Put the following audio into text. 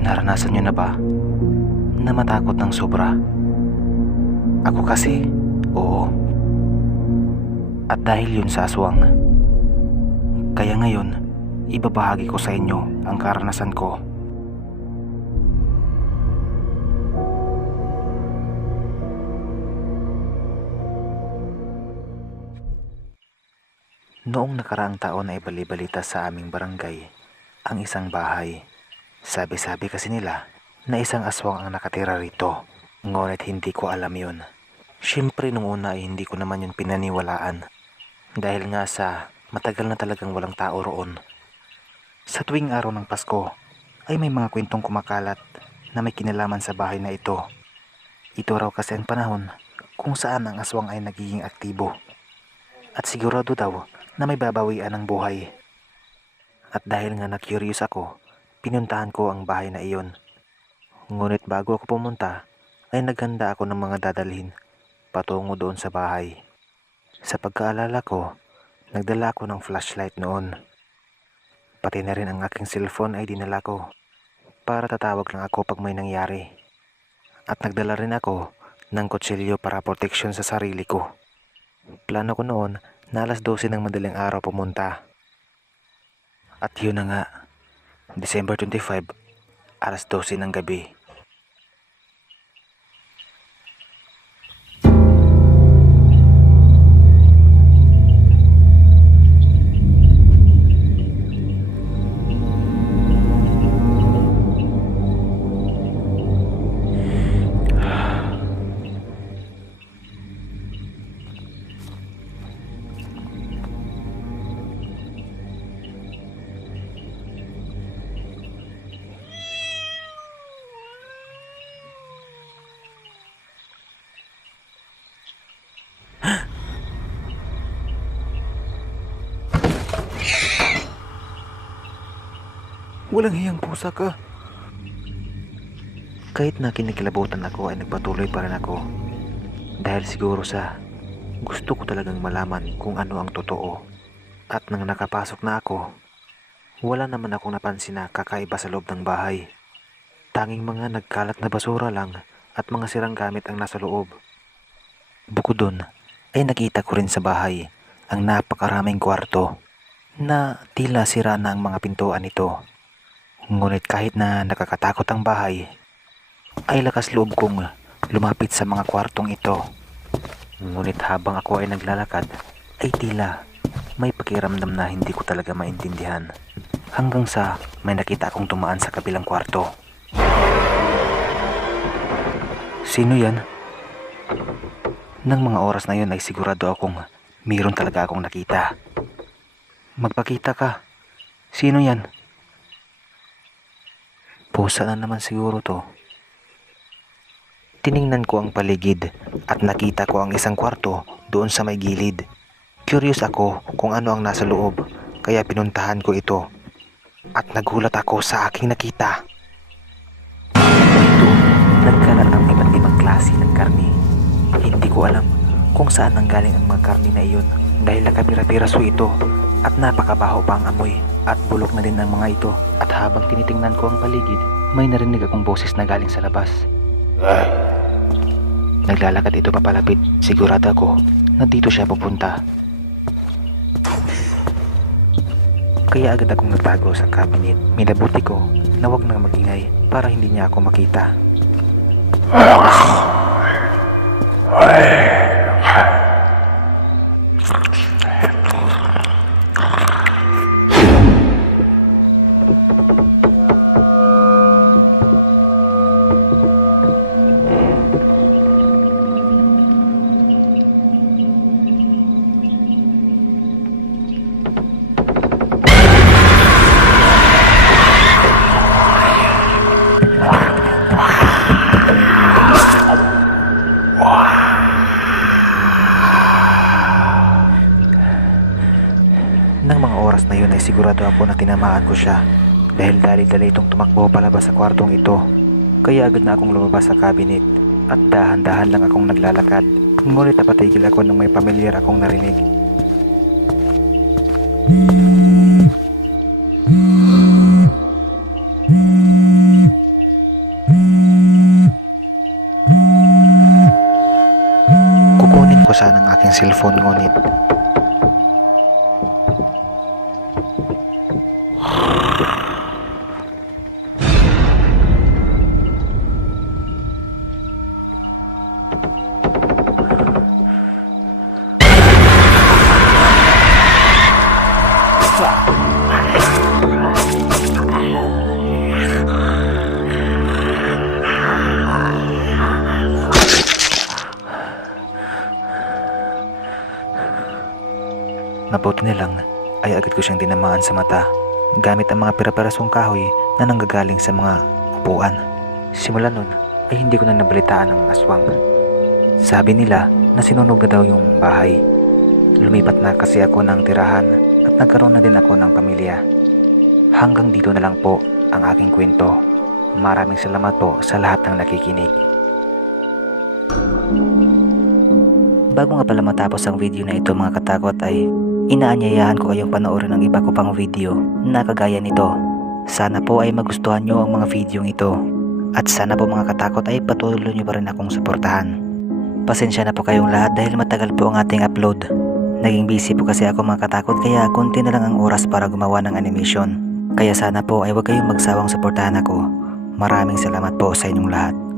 Naranasan niyo na ba na matakot ng sobra? Ako kasi, oo. At dahil yun sa aswang, kaya ngayon, ibabahagi ko sa inyo ang karanasan ko. Noong nakaraang taon ay bali-balita sa aming barangay ang isang bahay. Sabi-sabi kasi nila na isang aswang ang nakatira rito. Ngunit hindi ko alam yun. Siyempre nung una ay hindi ko naman yun pinaniwalaan. Dahil nga sa matagal na talagang walang tao roon. Sa tuwing araw ng Pasko ay may mga kwentong kumakalat na may kinalaman sa bahay na ito. Ito raw kasi ang panahon kung saan ang aswang ay nagiging aktibo. At sigurado daw na may babawian ng buhay. At dahil nga na-curious ako, pinuntahan ko ang bahay na iyon. Ngunit bago ako pumunta, ay naghanda ako ng mga dadalhin patungo doon sa bahay. Sa pagkaalala ko, nagdala ako ng flashlight noon. Pati na rin ang aking cellphone ay dinala ko para tatawag lang ako pag may nangyari. At nagdala rin ako ng kutsilyo para proteksyon sa sarili ko. Plano ko noon na alas 12 ng madaling araw pumunta. At yun na nga, December 25, alas 12 ng gabi. Walang hiyang pusa ka. Kahit na kinikilabutan ako ay nagpatuloy pa rin ako. Dahil siguro sa gusto ko talagang malaman kung ano ang totoo. At nang nakapasok na ako, wala naman akong napansin na kakaiba sa loob ng bahay. Tanging mga nagkalat na basura lang at mga sirang gamit ang nasa loob. Bukod dun, ay nakita ko rin sa bahay ang napakaraming kwarto na tila sira na ang mga pintuan nito. Ngunit kahit na nakakatakot ang bahay, ay lakas loob kong lumapit sa mga kwartong ito. Ngunit habang ako ay naglalakad, ay tila may pakiramdam na hindi ko talaga maintindihan. Hanggang sa may nakita akong tumaan sa kabilang kwarto. Sino yan? Nang mga oras na yun ay sigurado akong mayroon talaga akong nakita. Magpakita ka. Sino yan? Pusa na naman siguro to. Tiningnan ko ang paligid at nakita ko ang isang kwarto doon sa may gilid. Curious ako kung ano ang nasa loob, kaya pinuntahan ko ito. At nagulat ako sa aking nakita. Ito, nagkalat ang iba't ibang klase ng karne. Hindi ko alam kung saan nanggaling ang mga karne na iyon dahil nakapira-piraso ito at napakabaho pa ang amoy at bulok na din ang mga ito. At habang tinitingnan ko ang paligid, may narinig akong boses na galing sa labas. Naglalakad ito papalapit. Sigurado ako na dito siya pupunta. Kaya agad akong nagtago sa cabinet. Minabuti ko na wag nang magingay para hindi niya ako makita. Nang mga oras na yun ay sigurado ako na tinamaan ko siya dahil dali-dali itong tumakbo palabas sa kwartong ito. Kaya agad na akong lumabas sa cabinet at dahan-dahan lang akong naglalakad Ngunit napatigil ako nang may pamilyar akong narinig. Kukunin ko sana ang aking cellphone ngunit mabuti na lang ay agad ko siyang tinamaan sa mata gamit ang mga pira-pirasong kahoy na nanggagaling sa mga upuan. Simula nun ay hindi ko na nabalitaan ang aswang. Sabi nila na sinunog na daw yung bahay. Lumipat na kasi ako ng tirahan at nagkaroon na din ako ng pamilya. Hanggang dito na lang po ang aking kwento. Maraming salamat po sa lahat ng nakikinig. Bago nga pala matapos ang video na ito mga katakot ay inaanyayahan ko kayong panoorin ng iba ko pang video na kagaya nito. Sana po ay magustuhan nyo ang mga video ito. At sana po mga katakot ay patuloy nyo pa rin akong suportahan. Pasensya na po kayong lahat dahil matagal po ang ating upload. Naging busy po kasi ako mga katakot kaya konti na lang ang oras para gumawa ng animation. Kaya sana po ay huwag kayong magsawang suportahan ako. Maraming salamat po sa inyong lahat.